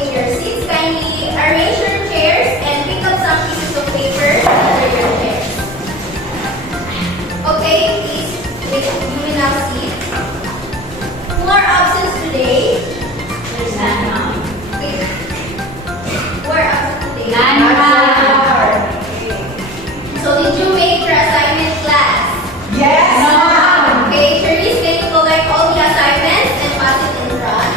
taking your seats, kindly arrange your chairs and pick up some pieces of paper under your chairs. Okay, please, you may now sit. Who are absent today? There's none, ma'am. Okay. Who are absent today? None, ma'am. Okay. So did you make your assignment, class? Yes, ma'am. Okay, Cherise, can you collect all the assignments and pass it in front?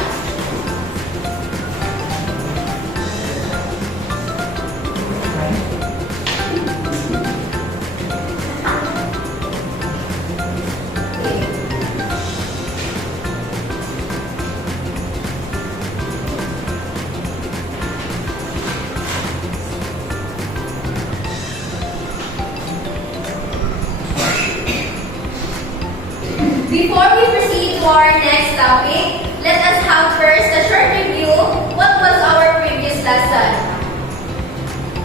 Before we proceed to our next topic, let us have first a short review. What was our previous lesson?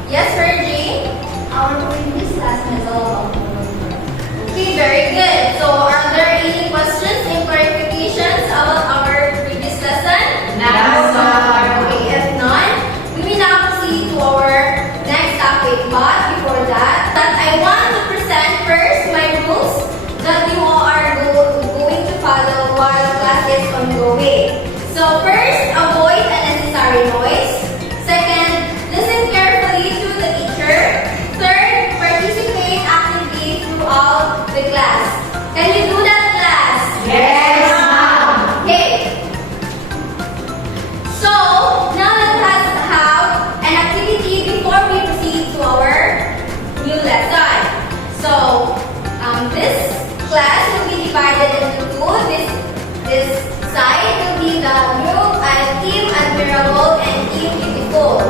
Yes, Virgie? Our previous lesson is all about. Okay, very good. So, are there any questions and clarifications about our previous lesson? No, ma'am. Okay, if none, we will now proceed to our next topic. But before that, I want to present first my rules that you all are going to follow while class is ongoing. So first, avoid unnecessary noise. Second, listen carefully to the teacher. Third, participate actively throughout the class. Can you do that, class? Yes, ma'am. Okay. So now let us have an activity before we proceed to our new lesson. So this class will be divided into two. This side will be the group and Team Admirable and Team Beautiful.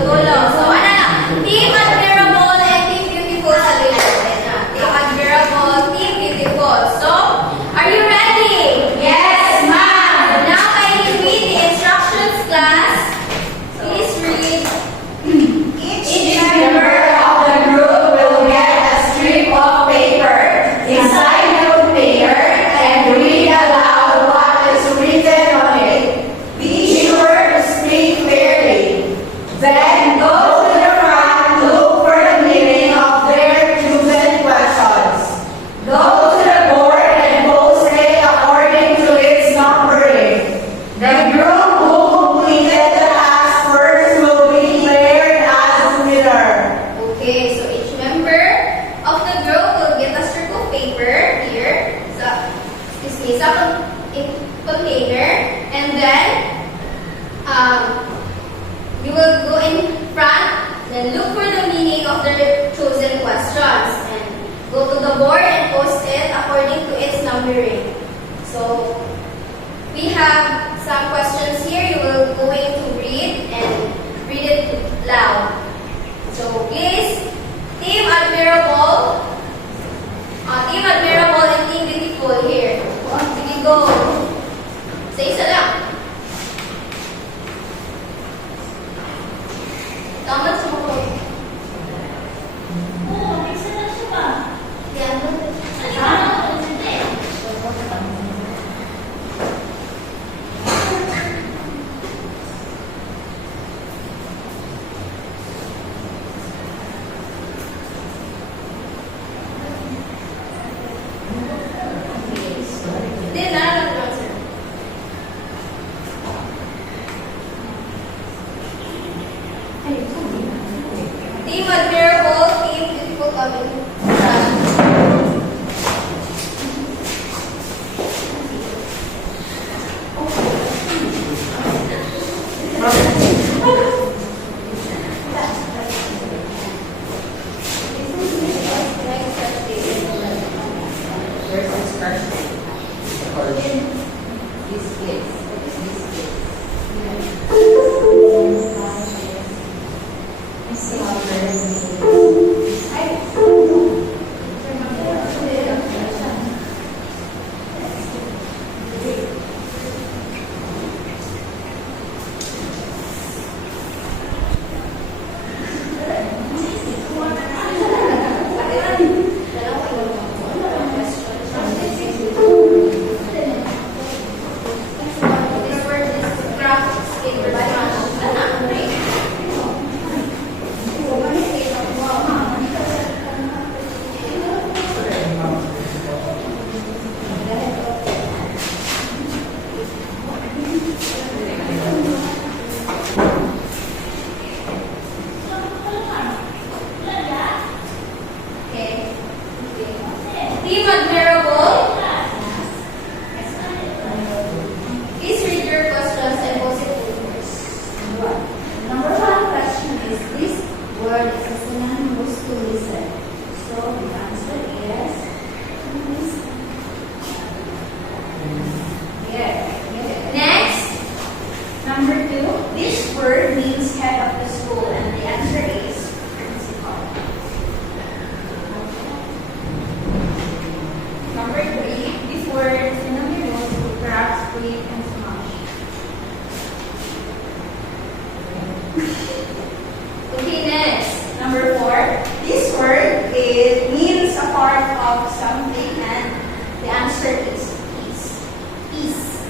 Tulo. So ano na? Team Admirable and Team Beautiful sa dulo. Team Admirable, Team Beautiful. So, are you ready? Yes, ma'am. Now kindly read the instructions, class. Please read. Each member of the group will get a strip of paper inside the container and read aloud what is written on it. Be sure to speak clearly. Then go to the front, look for the meaning of their chosen questions. Go to the board and post it according to its numbering. The group who completed the task first will be declared as winner. Okay, so each member of the group will get a strip of paper here, sa container, and then you will go in front, then look for the meaning of the chosen questions, and go to the board and post it according to its numbering. So we have some questions here. You will going to read and read it loud. So please, Team Admirable and Team Beautiful here. Sige, go. Sa isa lang. Tama sa mga. Oo, may isa na siya ba? Yan. Hindi, nalala ko lang, sir. Team Admirable, Team Beautiful coming front. words in a minute to perhaps breathe and smash. Okay, next. Number 4. This word means a part of something, and the answer is peace. Peace.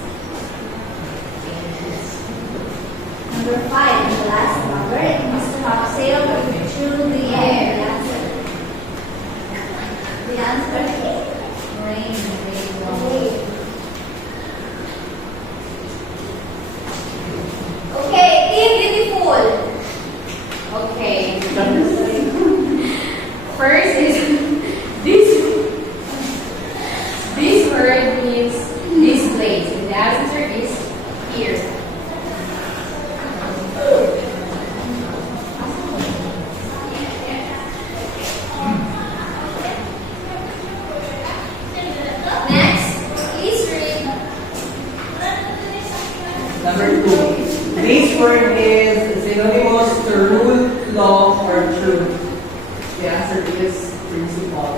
Number 5, the last number, it must have sailed through the air. The answer is rain. Okay, Team Beautiful. Okay. First is this word means this place. And the answer is here. Next, please read. Number 2. This word is synonymous to rule, law, or truth. The answer is principle.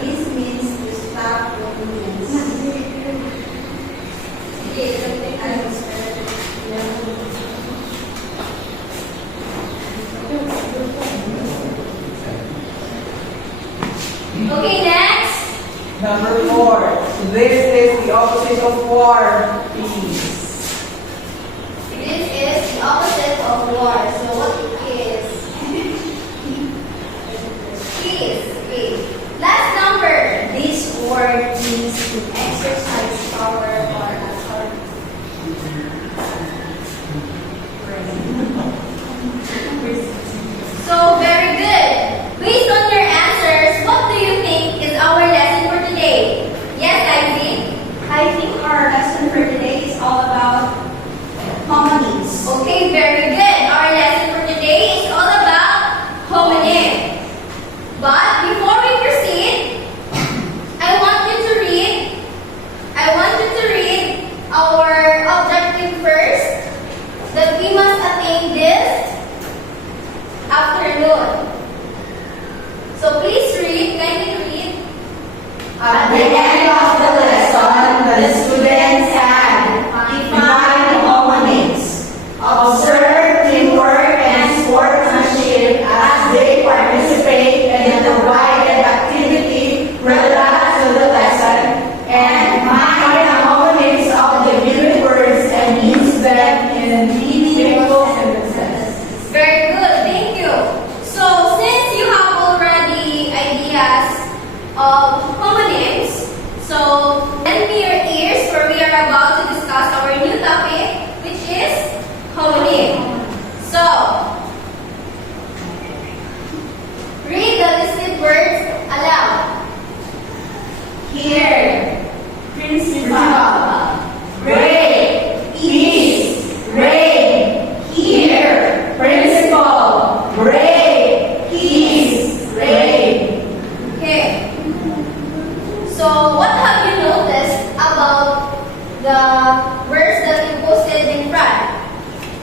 This means to stop obedience. Okay, next. Number 4. This is the opposite of war, peace. This is the opposite of war. So what it is? Peace. Okay. Last number. This word means to exercise power or authority. So very good. Based on your answers, what do you think is our lesson for today? Yes, I think our lesson for today is all about homonyms. Okay, very good. Our lesson for today is all about homonym. But before we proceed, I want you to read our objective first, that we must attain this afternoon. So please read, kindly read. At the end of the lesson, the students had defined homonyms, observe teamwork and sportsmanship as they participate in the provided activity relevant to the lesson, and find the homonyms of the given words and use them in meaningful sentences. Very good, thank you. So since you have already ideas of homonyms, so lend me your ears, for we are about to discuss our new topic, which is homonym. So, read the listed words aloud. Here, principal, great, peace, rain. Here, principal, great, peace, rain. Okay. So, what have you noticed about the words that you posted in front?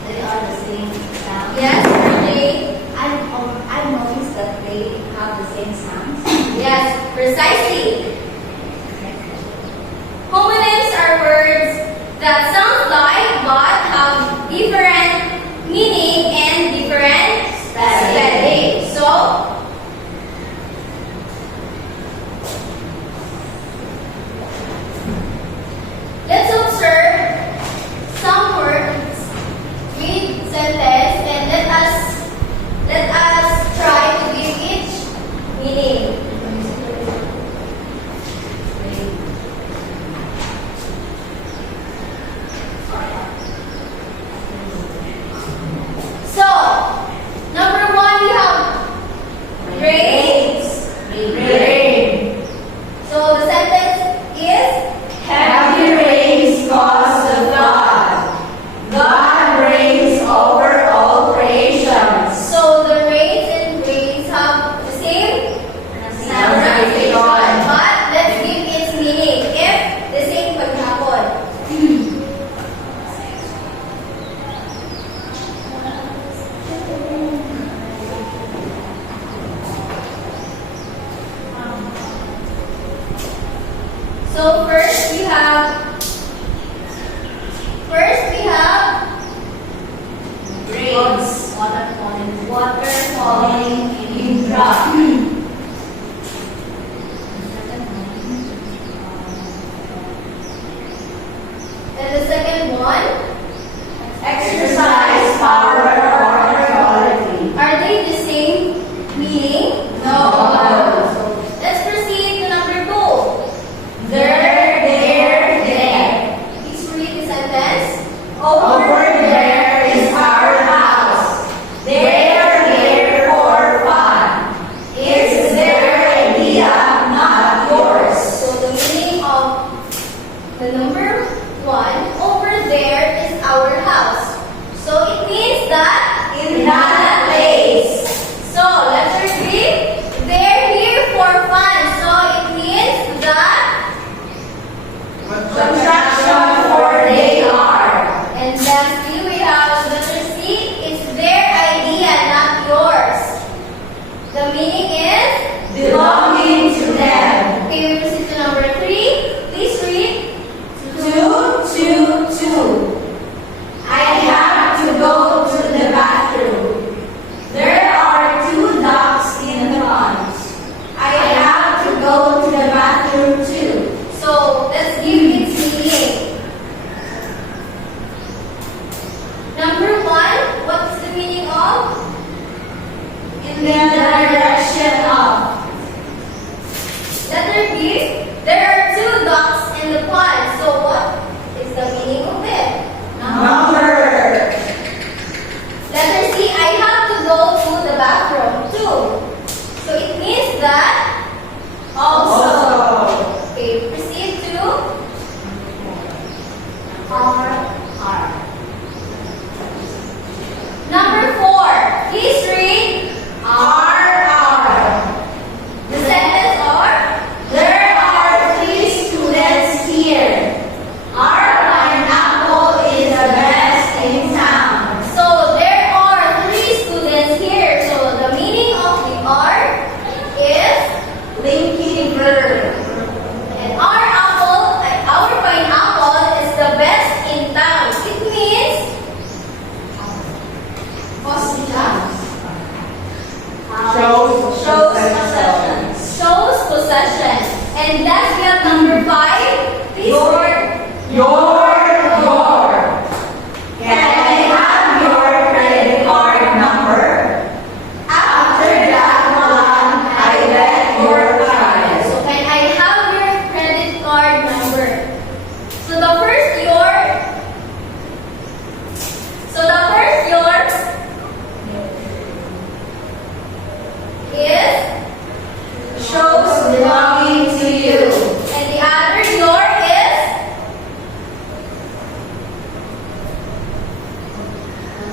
They are the same sound. Yes, Jane? I've noticed that they have the same sounds. Yes, precisely. Homonyms are words that sound like but have different meaning and different spelling. So, let's observe some words, read sentence, and let us try to give each meaning. 1, over there is our house. So it means that In that place. So letter B, they're here for fun. So it means that. Contraction for they are. And lastly, we have letter C. It's their idea, not yours. The meaning is Belonging to them. Okay, we proceed to number 3. Please read. 222. I have to go to the bathroom. There are 2 ducks in the pond. I have to go to the bathroom too. So let's give its meaning. Number 1, what's the meaning of? In the direction of. Letter B, there are 2 ducks in the pond. So what is the meaning of it? Number. Letter C, I have to go to the bathroom too. So it means that also. Okay, proceed to number 4. Please read the sentence or There are 3 students here. Our pineapple is the best in town. so there are 3 students here. So the meaning of the R is Linking verb. and our pineapple is the best in town. It means Shows possession. shows possession. And last we have number 5. Please read. Your. Can I have your credit card number? After that one, I let your child. So can I have your credit card number? So the first your is Shows belonging to you. and the other your is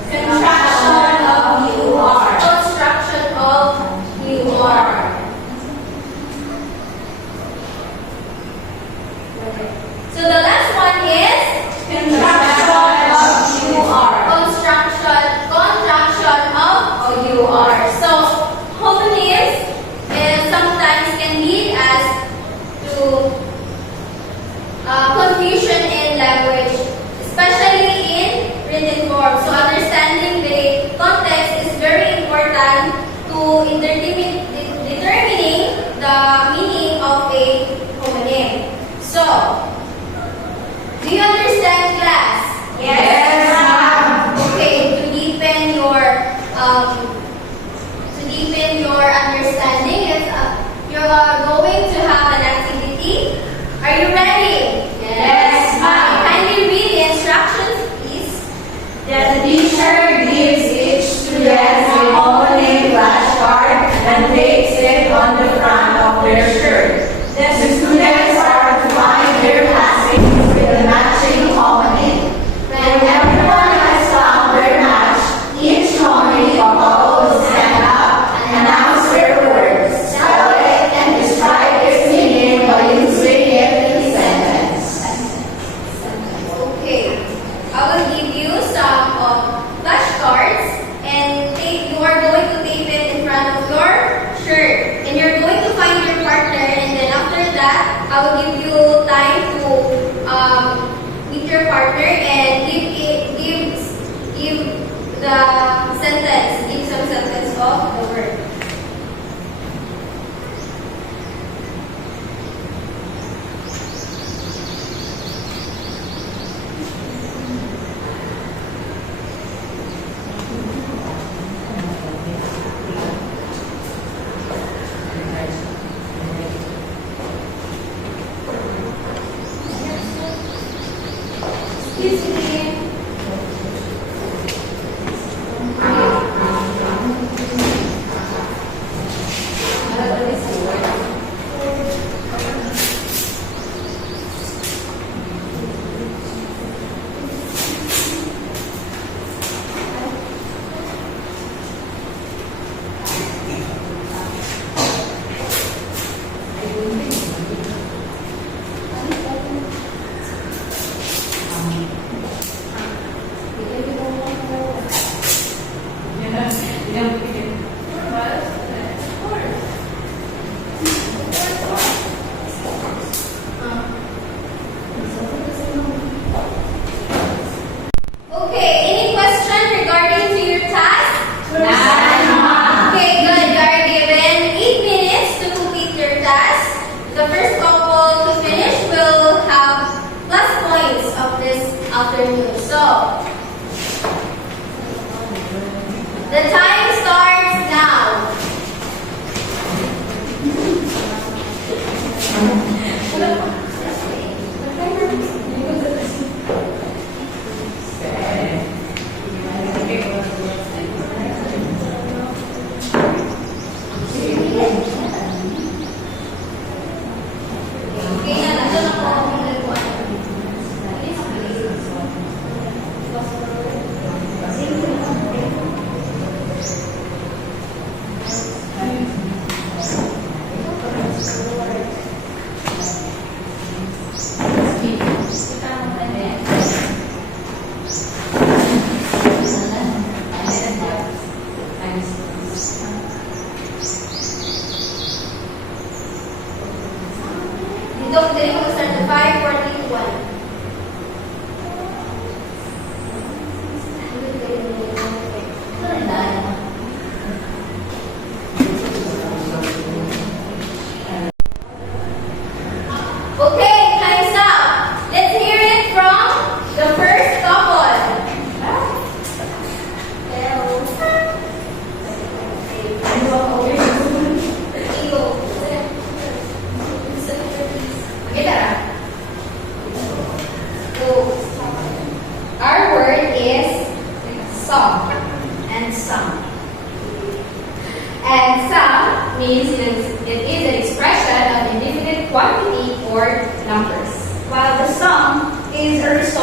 Contraction of you are. construction of you are. So the last one is Contraction of you are. contraction of you are. So homonyms sometimes can lead us to confusion in language, especially in written form. So understanding the context is very important to determining the meaning of a homonym. So, do you understand, class? Yes, ma'am. Okay, to deepen your understanding, you are going to have an activity. Are you ready? Yes, ma'am. Kindly read the instructions, please. The teacher gives each student a homonym flashcard and takes it on the front of their shirt. The students are to find their classmates with a matching homonym. When everyone has found their match, each homonym will stand up and announce their word, spell it, and describe its meaning by using it in sentence. Okay. I will give you some flashcards and you are going to tape it in front of your shirt. And you're going to find your partner, and then after that, I will give you time to meet your partner and give the sentence, give some sentence of the word. Excuse me.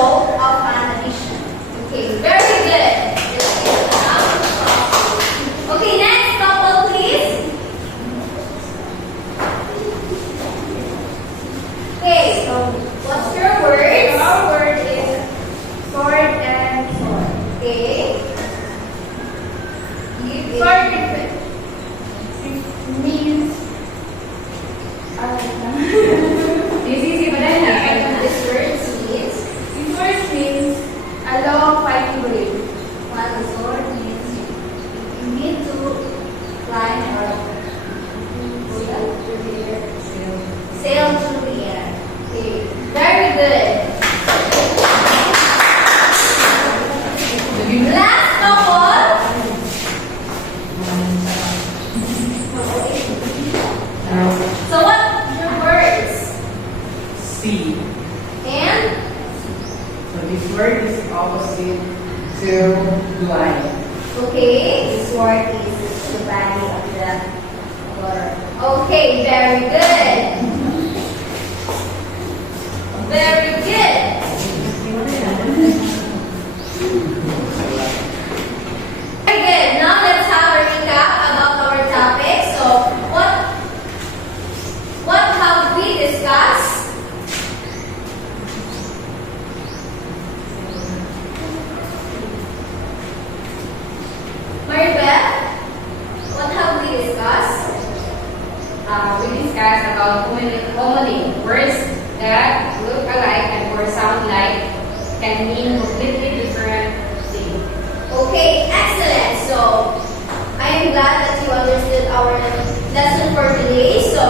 result of an addition. Okay, very good. Okay, next couple, please. Okay, so what's your word? Our word is sword and sword. Okay. Sword means this is easy, but then This word means this word means a long fighting blade. one sword means you need to climb or sail through the air. Okay, very good. Last couple. So what your words? C. And So this word is opposite to blind. okay, this word is the body of the water. Okay, very good. Very good. Very good. Now let's have a recap about our topic. So what have we discussed? Maribel, what have we discussed? We discussed about homonym, words that look alike and or sound like can mean completely different things. Okay, excellent. So I am glad that you understood our lesson for today. So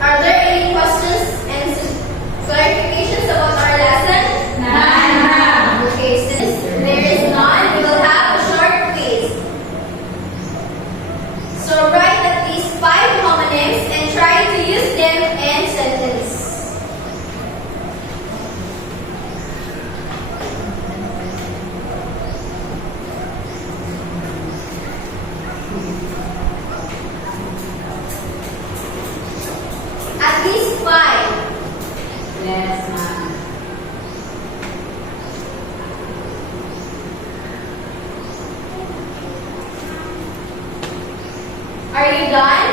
are there any questions and clarifications about our lesson? None. Okay, since there is none, we will have a short quiz. So write at least 5 homonyms and try to use them in sentence. At least 5. Yes, ma'am. Are you done?